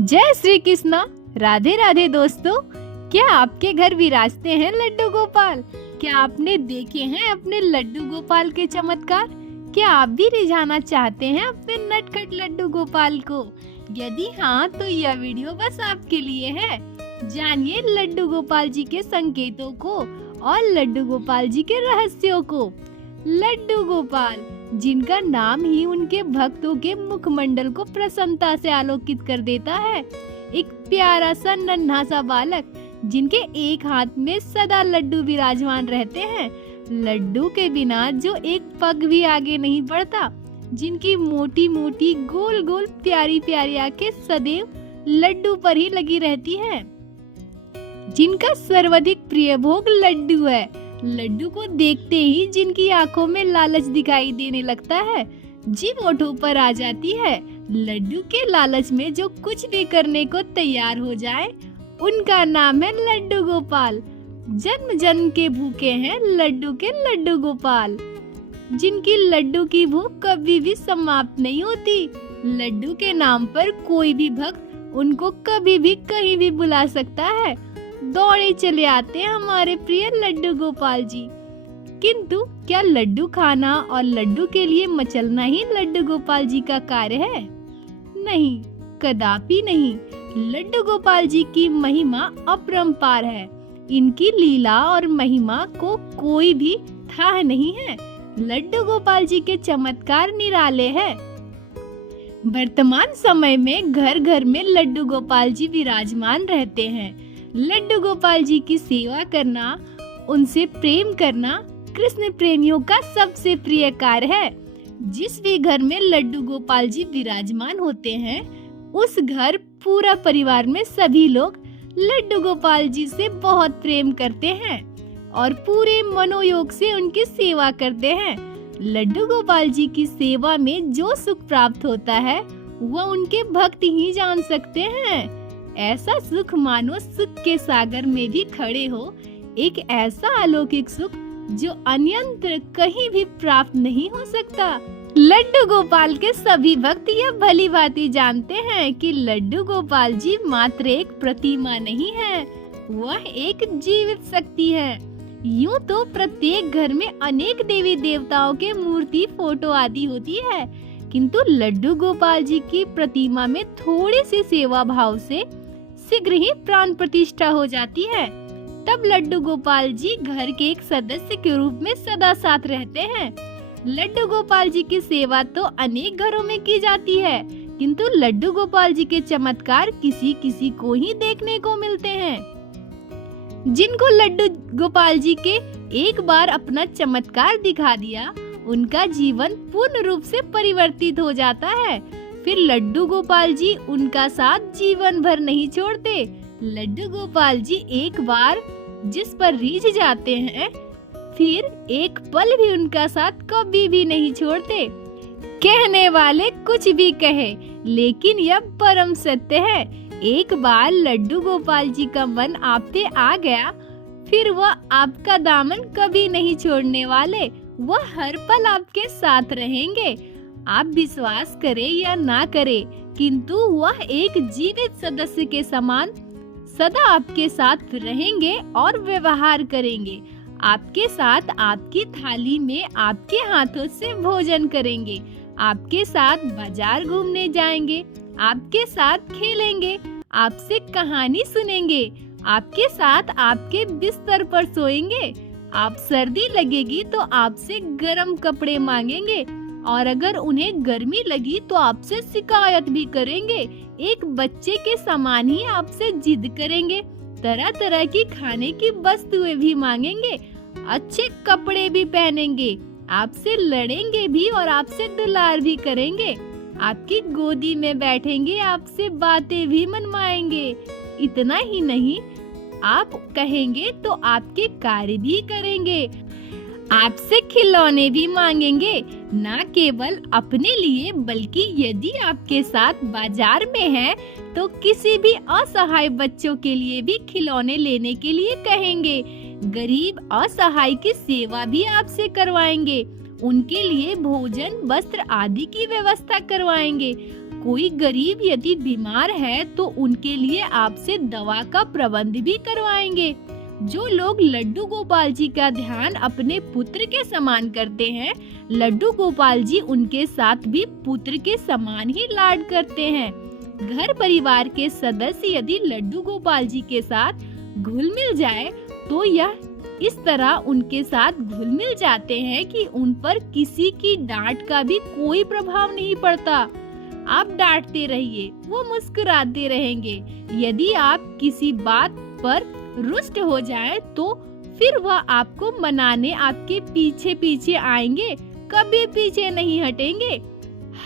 जय श्री कृष्णा। राधे राधे दोस्तों। क्या आपके घर विराजते हैं लड्डू गोपाल? क्या आपने देखे हैं अपने लड्डू गोपाल के चमत्कार? क्या आप भी रिझाना चाहते हैं अपने नटखट लड्डू गोपाल को? यदि हाँ, तो यह वीडियो बस आपके लिए है। जानिए लड्डू गोपाल जी के संकेतों को और लड्डू गोपाल जी के रहस्यों को। लड्डू गोपाल, जिनका नाम ही उनके भक्तों के मुखमंडल को प्रसन्नता से आलोकित कर देता है। एक प्यारा सा नन्हा सा बालक, जिनके एक हाथ में सदा लड्डू विराजमान रहते हैं। लड्डू के बिना जो एक पग भी आगे नहीं बढ़ता। जिनकी मोटी मोटी गोल गोल प्यारी प्यारी आंखें सदैव लड्डू पर ही लगी रहती हैं। जिनका सर्वाधिक प्रिय भोग लड्डू है। लड्डू को देखते ही जिनकी आंखों में लालच दिखाई देने लगता है, जीभ होठों पर आ जाती है। लड्डू के लालच में जो कुछ भी करने को तैयार हो जाए, उनका नाम है लड्डू गोपाल। जन्म जन्म के भूखे हैं लड्डू के लड्डू गोपाल। जिनकी लड्डू की भूख कभी भी समाप्त नहीं होती। लड्डू के नाम पर कोई भी भक्त उनको कभी भी कहीं भी बुला सकता है। दौड़े चले आते हैं हमारे प्रिय लड्डू गोपाल जी। किंतु क्या लड्डू खाना और लड्डू के लिए मचलना ही लड्डू गोपाल जी का कार्य है? नहीं, कदापि नहीं। लड्डू गोपाल जी की महिमा अपरंपार है। इनकी लीला और महिमा को कोई भी था नहीं है। लड्डू गोपाल जी के चमत्कार निराले हैं। वर्तमान समय में घर घर में लड्डू गोपाल जी विराजमान रहते हैं। लड्डू गोपाल जी की सेवा करना, उनसे प्रेम करना कृष्ण प्रेमियों का सबसे प्रिय कार्य है। जिस भी घर में लड्डू गोपाल जी विराजमान होते हैं, उस घर पूरा परिवार में सभी लोग लड्डू गोपाल जी से बहुत प्रेम करते हैं और पूरे मनोयोग से उनकी सेवा करते हैं। लड्डू गोपाल जी की सेवा में जो सुख प्राप्त होता है, वह उनके भक्त ही जान सकते हैं। ऐसा सुख मानो सुख के सागर में भी खड़े हो। एक ऐसा अलौकिक सुख जो अन्यंत्र कहीं भी प्राप्त नहीं हो सकता। लड्डू गोपाल के सभी भक्त यह भली भांति जानते हैं कि लड्डू गोपाल जी मात्र एक प्रतिमा नहीं है, वह एक जीवित शक्ति है। यूं तो प्रत्येक घर में अनेक देवी देवताओं के मूर्ति, फोटो आदि होती है, किंतु लड्डू गोपाल जी की प्रतिमा में थोड़ी सी सेवा भाव से शीघ्र ही प्राण प्रतिष्ठा हो जाती है। तब लड्डू गोपाल जी घर के एक सदस्य के रूप में सदा साथ रहते हैं। लड्डू गोपाल जी की सेवा तो अनेक घरों में की जाती है, किंतु लड्डू गोपाल जी के चमत्कार किसी किसी को ही देखने को मिलते हैं। जिनको लड्डू गोपाल जी के एक बार अपना चमत्कार दिखा दिया, उनका जीवन पूर्ण रूप से परिवर्तित हो जाता है। फिर लड्डू गोपाल जी उनका साथ जीवन भर नहीं छोड़ते। लड्डू गोपाल जी एक बार जिस पर रीझ जाते हैं, फिर एक पल भी उनका साथ कभी भी नहीं छोड़ते। कहने वाले कुछ भी कहे, लेकिन यह परम सत्य है। एक बार लड्डू गोपाल जी का मन आप पे आ गया, फिर वह आपका दामन कभी नहीं छोड़ने वाले। वह हर पल आपके साथ रहेंगे। आप विश्वास करें या ना करें, किंतु वह एक जीवित सदस्य के समान सदा आपके साथ रहेंगे और व्यवहार करेंगे। आपके साथ आपकी थाली में आपके हाथों से भोजन करेंगे। आपके साथ बाजार घूमने जाएंगे। आपके साथ खेलेंगे। आपसे कहानी सुनेंगे। आपके साथ आपके बिस्तर पर सोएंगे। आप सर्दी लगेगी तो आपसे गर्म कपड़े मांगेंगे, और अगर उन्हें गर्मी लगी तो आपसे शिकायत भी करेंगे। एक बच्चे के समान ही आपसे जिद करेंगे। तरह तरह की खाने की वस्तुएं भी मांगेंगे। अच्छे कपड़े भी पहनेंगे। आपसे लड़ेंगे भी और आपसे दुलार भी करेंगे। आपकी गोदी में बैठेंगे। आपसे बातें भी मनवाएंगे। इतना ही नहीं, आप कहेंगे तो आपके कार्य भी करेंगे। आपसे खिलौने भी मांगेंगे, न केवल अपने लिए, बल्कि यदि आपके साथ बाजार में है तो किसी भी असहाय बच्चों के लिए भी खिलौने लेने के लिए कहेंगे। गरीब असहाय की सेवा भी आपसे करवाएंगे। उनके लिए भोजन, वस्त्र आदि की व्यवस्था करवाएंगे। कोई गरीब यदि बीमार है तो उनके लिए आपसे दवा का प्रबंध भी करवाएंगे। जो लोग लड्डू गोपाल जी का ध्यान अपने पुत्र के समान करते हैं, लड्डू गोपाल जी उनके साथ भी पुत्र के समान ही लाड करते हैं। घर परिवार के सदस्य यदि लड्डू गोपाल जी के साथ घुल मिल जाए तो यह इस तरह उनके साथ घुल मिल जाते हैं कि उन पर किसी की डांट का भी कोई प्रभाव नहीं पड़ता। आप डांटते रहिए, वो मुस्कुराते रहेंगे। यदि आप किसी बात पर रुष्ट हो जाए तो फिर वह आपको मनाने आपके पीछे पीछे आएंगे, कभी पीछे नहीं हटेंगे।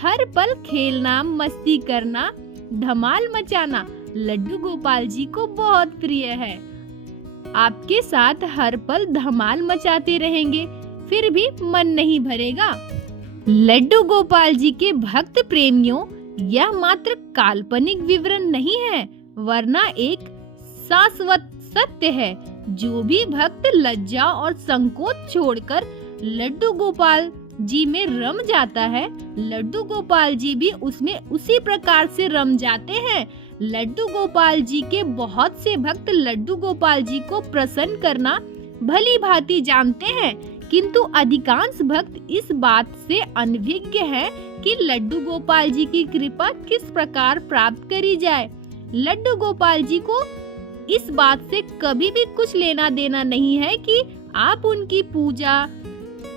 हर पल खेलना, मस्ती करना, धमाल मचाना लड्डू गोपाल जी को बहुत प्रिय है। आपके साथ हर पल धमाल मचाते रहेंगे, फिर भी मन नहीं भरेगा। लड्डू गोपाल जी के भक्त प्रेमियों, यह मात्र काल्पनिक विवरण नहीं है, वरना एक शाश्वत सत्य है। जो भी भक्त लज्जा और संकोच छोड़कर लड्डू गोपाल जी में रम जाता है, लड्डू गोपाल जी भी उसमें उसी प्रकार से रम जाते हैं। लड्डू गोपाल जी के बहुत से भक्त लड्डू गोपाल जी को प्रसन्न करना भली भांति जानते हैं, किंतु अधिकांश भक्त इस बात से अनभिज्ञ हैं कि लड्डू गोपाल जी की कृपा किस प्रकार प्राप्त करी जाए। लड्डू गोपाल जी को इस बात से कभी भी कुछ लेना देना नहीं है कि आप उनकी पूजा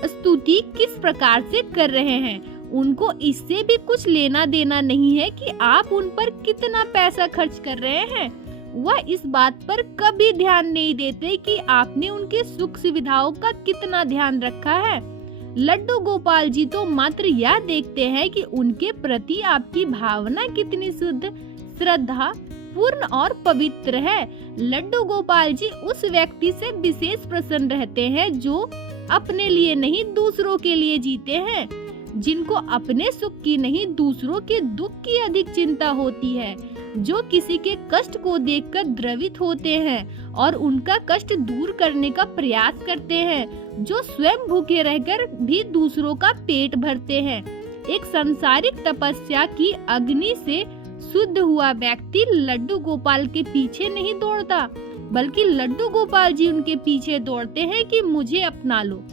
स्तुति किस प्रकार से कर रहे हैं। उनको इससे भी कुछ लेना देना नहीं है कि आप उन पर कितना पैसा खर्च कर रहे हैं। वह इस बात पर कभी ध्यान नहीं देते कि आपने उनके सुख सुविधाओं का कितना ध्यान रखा है। लड्डू गोपाल जी तो मात्र यह देखते हैं कि उनके प्रति आपकी भावना कितनी शुद्ध, श्रद्धा पूर्ण और पवित्र है। लड्डू गोपाल जी उस व्यक्ति से विशेष प्रसन्न रहते हैं जो अपने लिए नहीं दूसरों के लिए जीते हैं, जिनको अपने सुख की नहीं दूसरों के दुख की अधिक चिंता होती है, जो किसी के कष्ट को देखकर द्रवित होते हैं और उनका कष्ट दूर करने का प्रयास करते हैं, जो स्वयं भूखे रहकर भी दूसरों का पेट भरते हैं। एक सांसारिक तपस्या की अग्नि से शुद्ध हुआ व्यक्ति लड्डू गोपाल के पीछे नहीं दौड़ता, बल्कि लड्डू गोपाल जी उनके पीछे दौड़ते हैं कि मुझे अपना लो।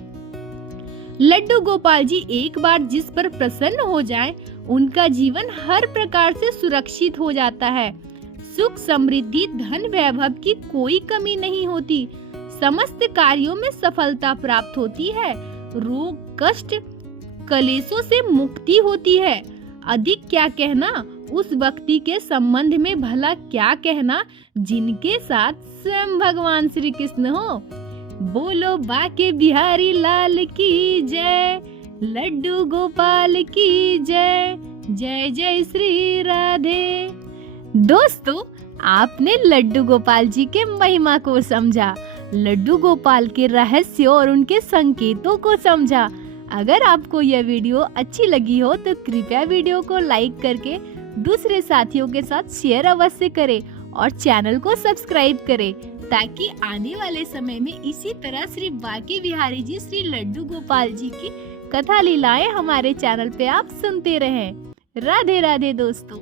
लड्डू गोपाल जी एक बार जिस पर प्रसन्न हो जाएं, उनका जीवन हर प्रकार से सुरक्षित हो जाता है। सुख, समृद्धि, धन, वैभव की कोई कमी नहीं होती। समस्त कार्यों में सफलता प्राप्त होती है। रोग, कष्ट, कलेशों से मुक्ति होती है। अधिक क्या कहना, उस व्यक्ति के संबंध में भला क्या कहना जिनके साथ स्वयं भगवान श्री कृष्ण हो। बोलो बाके बिहारी लाल की जय, लड्डू गोपाल की जय, जय जय श्री राधे। दोस्तों, आपने लड्डू गोपाल जी के महिमा को समझा, लड्डू गोपाल के रहस्य और उनके संकेतों को समझा। अगर आपको यह वीडियो अच्छी लगी हो तो कृपया वीडियो को लाइक करके दूसरे साथियों के साथ शेयर अवश्य करें और चैनल को सब्सक्राइब करें, ताकि आने वाले समय में इसी तरह श्री बाके बिहारी जी, श्री लड्डू गोपाल जी की कथा लीलाएं हमारे चैनल पे आप सुनते रहें। राधे राधे दोस्तों।